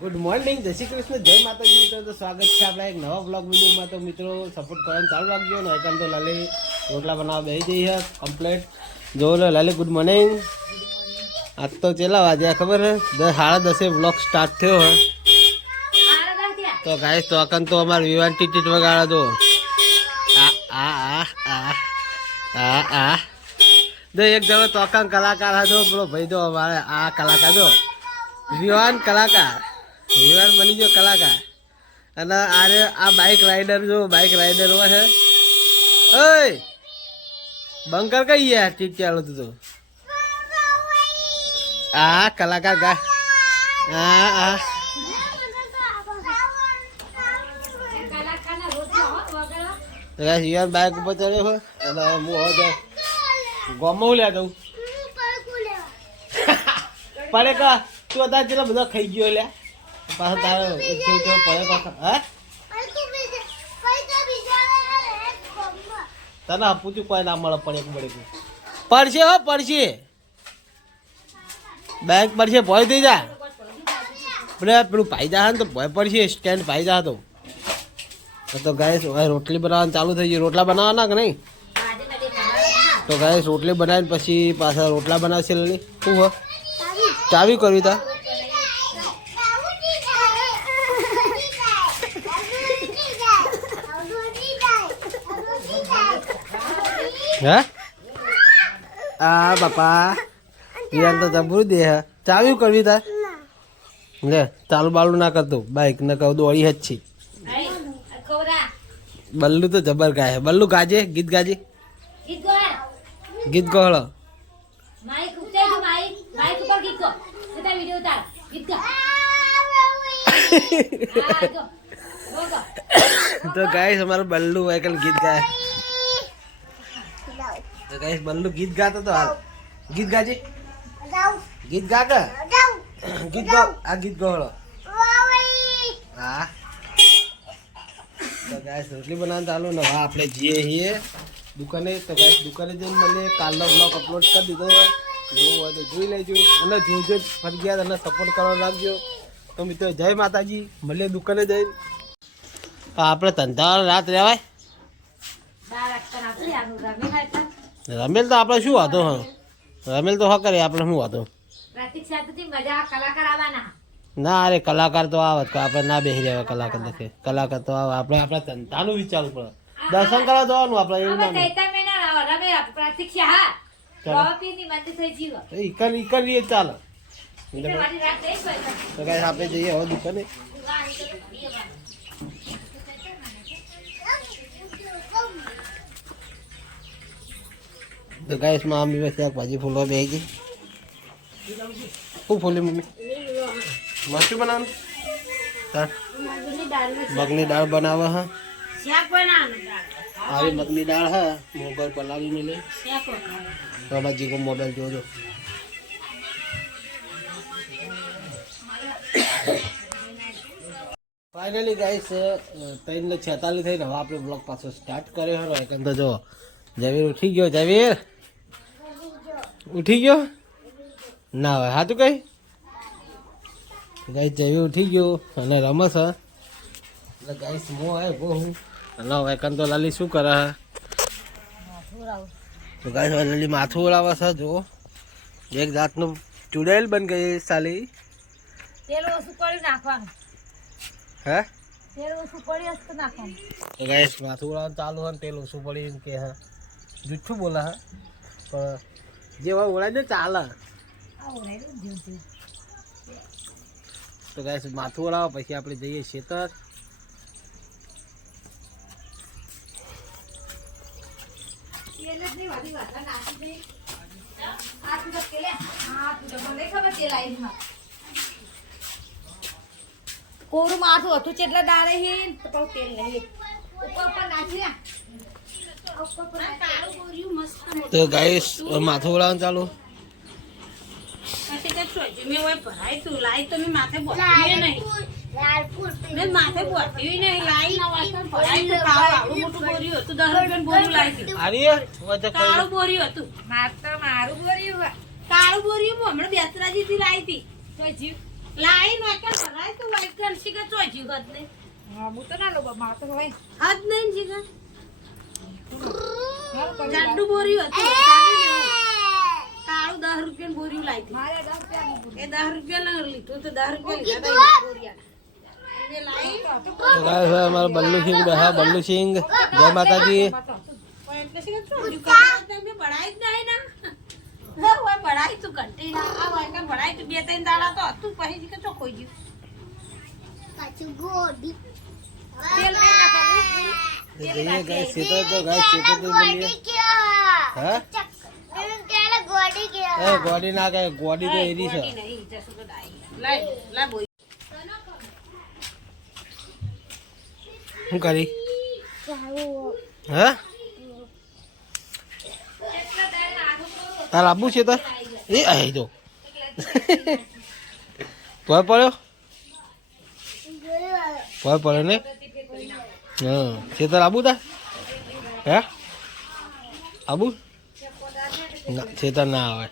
Good morning જય શ્રી કૃષ્ણ, જય માતાજી મિત્રો, તો સ્વાગત છે આપણા એક નવા બ્લોગ વિડીયોમાં. તો મિત્રો સપોર્ટ કરવાનું ચાલુ રાખજો ને એકમ તો લાલી રોટલા બનાવવા બેસી જઈ છે કમ્પ્લેટ જો લાલી ગુડ મોર્નિંગ આજ તો ચેલા વાગ્યા, ખબર હે? દસ, સાડા દસે બ્લોગ સ્ટાર્ટ થયો હે. તો ગાઈશ તો અકન તો અમારે વિવાન ટીટીટ વગાડો તો આ આ આ આ આ દો, એક જણો તો અકન કલાકાર હતો પેલો ભાઈ દો અમારે, આ કલાકાર દો. વિવાન કલાકાર. વિવાન બની ગયો કલાકાર. અને આરે આ બાઇક રાઇડર જો બાઇક રાઇડર હોય છે ઓય! બંકર કઈ યાર ઠીક ચાલો તું તો આ કલાકાર ગા આ આ. તો બાઇક ઉપર ચડ્યો હોય અને હું હવે તો ગોમાં લ્યા દઉં પડે કા તું અત્યારે બધા બધો ખાઈ ગયો લ્યા? પાછો તારો ઉઠ્યો ઉઠ્યો પડે પાછો, હા? તને આપું છું, કોઈ ના મળે પડે પડે પડશે હો, પડશે. બેંક પડશે, ભોય થઈ જા. પેલે પેલું ફાયદા હા ને તો ભોય પડશે, સ્ટેન્ડ ફાયદા હતો તો. ગાય રોટલી બનાવવાનું ચાલુ થઈ ગયું. રોટલા બનાવવાના કે નહીં? તો ગાય રોટલી બનાવીને પછી પાછા રોટલા બનાવશે લે શું હો? ચાવી કરવી તા. હે? આ બાપા, યાર તો જબરું દે હે. ચાવી કરવી તા લે, ચાલુ બાલુ ના કરતો બાઈક ને કહું દોડી જ છે. બલ્લુ તો જબર ગાય હે. બલ્લુ ગાજે, ગીત ગાજે. ગીત ગોહળો તો ગાઈસ, અમારો બલ્લુ એકલ ગીત ગાય. તો ગાઈસ બલ્લુ ગીત ગાતો તો હાલ. ગીત ગાજે. ગીત ગા કે? ગીત ગો આ ગીત ગોળો હા. તો ગાઈસ રોટલી બનાવવાનું ચાલુ ને હા આપણે જઈએ છીએ દુકાને. તો ગાઈસ દુકાને જઈને મને કાલનો બ્લોગ અપલોડ કરી દીધો હોય. જોવું હોય તો જોઈ લેજો. અને જોજો ફરી ગયા અને સપોર્ટ કરવા લાગજો તો મિત્રો જય માતાજી. મળીએ દુકાને જઈને. આપણે ધંધા રાત રહેવાય. રમેલ તો આપણે શું વાંધો હા? રમેલ તો હા કરે આપણે શું વાંધો? ના અરે કલાકાર તો આવે આપણે ના બેસી રહેવા કલાકાર દેખે. કલાકાર તો આવે આપણે આપણે ધંધાનું વિચારવું પડે. દર્શન કરવા જવાનું આપણે એવું ના. ચાલો. આપણે જઈએ હવે દુકાને. તો ગાઈસમાં મમ્મી પાસે એક ભાજી ફૂલવા બે ગઈ શું ફૂલી મમ્મી મરચું બનાવવાનું તાર મગની દાળ બનાવે હા આવી મગની દાળ હા મોગર પલાવી મિલે તો આમાં જીગો મોબાઈલ જોજો ફાઇનલી ગાઈસ ત્રણ ને છેતાલીસ થઈને હવે આપણે બ્લોગ પાછો સ્ટાર્ટ કર્યો હતો એકમ તો જો જવીર ઉઠી ગયો જવીર ઉઠી ગયો? ના હોય હા તું કઈ? ગાઈસ જવીર ઉઠી ગયો અને રમસ હા. એટલે ગાઈસ મો આવે બહુ હું. અને હવે કંતો તો લાલી શું કરે હે? તો ગાઈસ લાલી માથું ઓળાવે છે જો એક જાતનું ચુડેલ બન ગઈ સાલી. તેલ ઓછું કરી નાખવાનું. હે? તેલ ઓછું પડી તો નાખવાનું. તો ગાઈસ માથું ઉડાવવાનું ચાલુ હોય ને તેલ ઓછું પડી એમ કે હા. જુઠ્ઠું બોલા હા. પણ જે ઓળાય ને ચાલે તો ગાય માથું ઓળાવો પછી આપણે જઈએ ખેતર. કોરું માથું હતું ચેટલા દાડે હી તો કહું તેલ નહીં. ઉપર પર નાખી. તો ગાઈસ માથું ઉડાવવાનું ચાલુ. પછી તે સોજી મેં ઓય ભરાય તું લાઈ તો મેં માથે બોધ્યું નહીં મેં માથે બોધ્યું નહીં લાઈ ભરાય તું કાળું બોર્યું હતું દસ રૂપિયાનું બોર્યું લાઈ તું આરી વચ્ચે કાળું બોર્યું હતું. માર તો મારું બોર્યું હે. કાળું બોર્યું હું હમણાં બેસરાજી થી લાઈ હતી. તો લાઈ નો ભરાય તું જીગો હાથ નહીં. હા, હું તો ના લઉં બાપા, તો હોય. હાથ નહીં જીગો જાડું બોર્યું હતું. કાળું દસ રૂપિયા બોર્યું લાવી. એ દસ રૂપિયા લીધું તો દસ રૂપિયા લીધા બોરિયા. અમારો બલ્લુ સિંહ બેહા બલ્લુ સિંહ જય માતાજી પણ એટલે શું કરું? દુકાનમાં તો મેં ભણાઈ જ નહીં ના. હા, હોય ભણાઈ તું ઘંટી ના. આ હોય કે ભણાઈ તું બે ત્રણ દાડા તો હતું પછી જી કે ચોખ્ખું ગયું. તેલ કઈ જઈએ તો તો હા? એ ગોડી ના કે ગોડી તો એરી છે. શું કરી? હા? તાર આબુ છે તો? એ આઈ જો. ભય પડ્યો? ભય પડ્યો ને? હા છે તાર આબુ તા હે આબુ ના છેતર ના આવે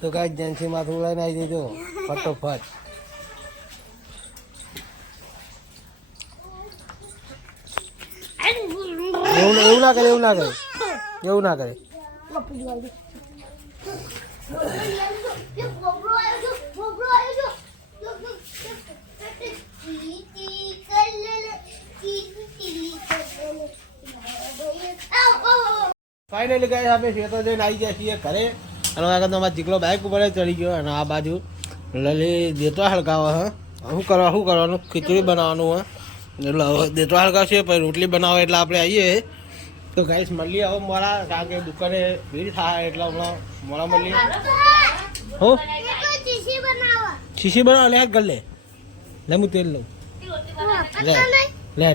તો કાંઈ જેન્સી માથું ઉડાઈને આવી દેજો ફટોફટ એવું ના કરે, એવું ના કરે. એવું ના કરે. ફાઇનલી ગાય આપણે ખેતો જઈને આવી ગયા છીએ ઘરે. અને આગળ અમારા ચીકલો બાઇક ઉપર ચડી ગયો અને આ બાજુ લલી દેતો હળગાવે હે. શું કરવા, શું કરવાનું? ખીચડી બનાવવાનું, હે. એટલે હવે દેતો હળગાવશે પછી રોટલી બનાવે, એટલે આપણે આવીએ. તો ગાઈસ મળીએ હવે મોડા કારણ કે દુકાને ભીડ થાય એટલે હમણાં મોડા મળીએ. હો? શીશી બનાવો લે કર લે. લે હું તેલ લઉં. લે લે.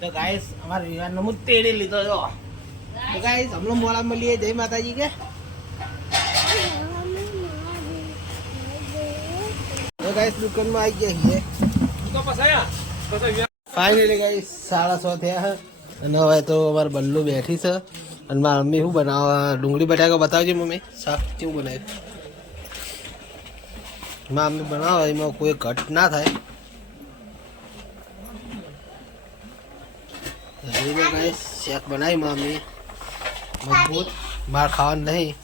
તો ગાઈસ અમારે વિવાહનો હું તેલ લીધો છો તો ગાઈસ હમણાં મોડા મળીએ. જય માતાજી કે. તો ગાઈસ દુકાનમાં આવી ગયા છીએ. ફાઇનલી ગાઈસ સાડા સો થયા. અને હવે તો અમારે બલ્લુ બેઠી છે. અને મારા મમ્મી શું બનાવવા? ડુંગળી, બટાકા બતાવજો મમ્મી. શાક કેવું બનાવ્યું મારા મમ્મી બનાવે, એમાં કોઈ ઘટ ના થાય. શેક બનાવી મમ્મી. મજબૂત. માર ખાવાનું નહીં.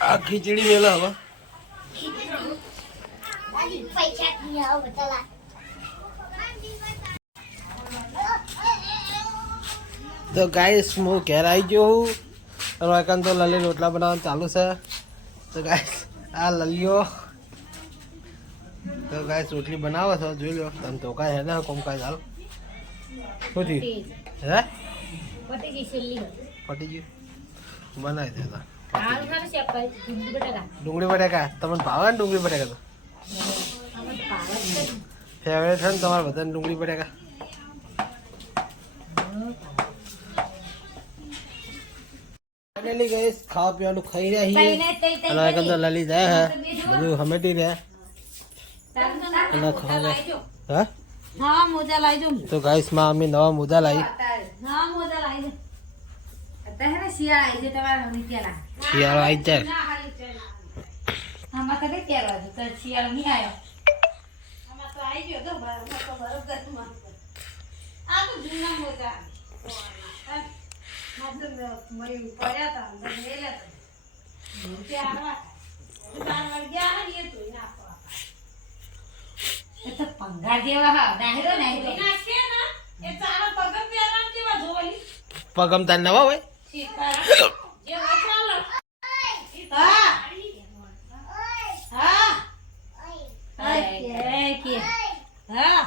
આ ખીચડી મેલા હવે. તો ગાઈસ હું ઘેર આવી ગયો હું. અને તો લલી રોટલા બનાવવાનું ચાલુ છે. તો ગાઈસ આ લલિયો. તો ગાઈસ રોટલી બનાવો છો જોઈ લો. તમે તો કાંઈ હે ને કોમ કાંઈ ચાલ શું થયું હે? પટી ગયું? બનાવી દેતા ડુંગળી બટાકા. તમને ભાવે ને ડુંગળી બટાકા તો? ફેવરેટ છે ને તમારા બધાને ડુંગળી બટાકા? ફાઇનલી ગઈસ ખાવા પીવાનું ખાઈ રહ્યા છીએ. અને વાંકણ તો લલી જાય હે. બધું હમેટી રહ્યા અને ખાવા હે? હા મોજા લાવજો તો ગાઈસમાં અમે નવા મોજા લાવી હા મોજા લાવજો શિયાળા આવી છે તમારા મમ્મી ક્યાં શિયાળો આવી જાય. આમાં કદે ક્યાં તો શિયાળો નહીં આવ્યો આમાં તો આવી ગયો તો બરાબર તો આ તો જૂના મોજા. પગમ તાર નવા હોય? સીતારા જે વચાલો હા. હા. હા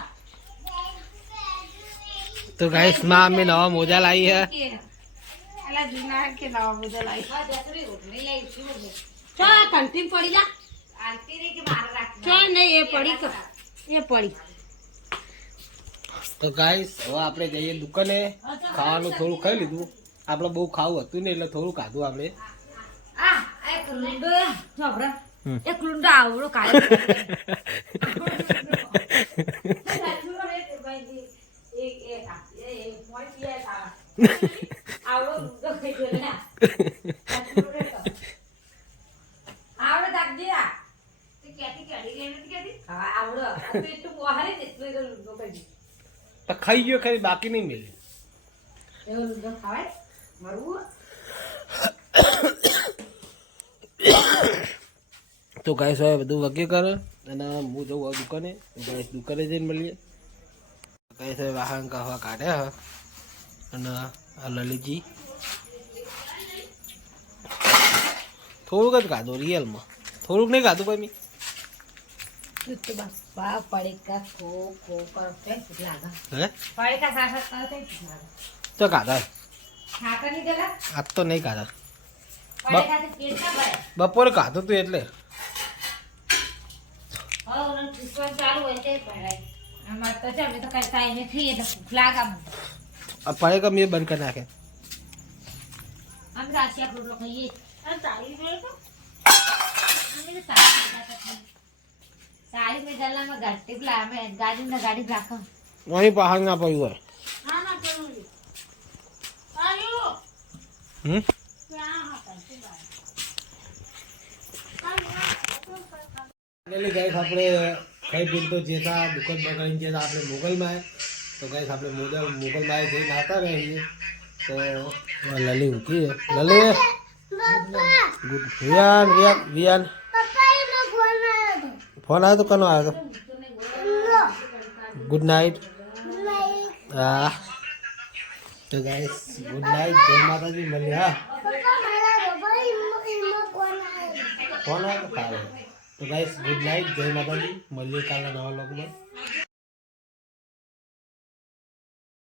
તો ગાઈસમાં અમે નવા મોજા લાવી હે. જૂના કે નવા બધા લાવી હા જસરી રોટલી લઈ છું ચો આ કંટીન પડી જા. આરતી રે કે મારે રાખવું ચો નહીં એ પડી તો એ પડી. તો ગાઈસ હવે આપણે જઈએ દુકાને. ખાવાનું થોડું ખાઈ લીધું. આપણે બહુ ખાવું હતું ને એટલે થોડું ખાધું આપણે. આ એક લુંડો જોબરા એક લુંડો આવડો કાયો એક ખાઈ ગયો ખાલી બાકી નહીં મિલે. તો ગાય સાહેબ બધું વગે કરે, અને હું જઉં આ દુકાને ગાય દુકાને જઈને મળીએ. ગાય સાહેબ વાહન કાઢવા કાઢ્યા અને આ લલિતજી થોડુંક જ ખાધું રિયલમાં. થોડુંક નહીં ખાધું મેં તો ખાધા. આજ તો નહીં ખાધા. બપોરે ખાધું તું એટલે. કઈ પડે કે મેં બંધ કરી નાખે. અમે રાશિયા રોટલો ખાઈએ અને તાળી જોઈએ તો અમે તો તાળી ખાતા ખાઈએ. તાળી મેં ગલ્લામાં ગાડી પેલા અમે ગાડીને ગાડી રાખો અહીં પહાડ ના પડ્યું હોય ના ના પેલું આયો હમ ત્યાં હતા શું વાત? એટલે ગાઈસ આપણે ખાઈ પીને તો જેતા દુકાન બગાડીને જેતા આપણે મોગલમાં તો ગાઈસ આપણે મોગલ મોગલમાં જઈને આવતા રહીએ તો આ લલી ઊંઘી છે લલી ગુડ વિયાન વિયાન વિયાન ફોન આવ્યો તો કનો આવ્યો ગુડ નાઇટ હા તો ગાઈસ ગુડ નાઇટ જય માતાજી, મળીએ, હા. ફોન આવ્યો તો તો ગાઈસ ગુડ નાઇટ જય માતાજી. મળીએ કાલના નવા લોગમાં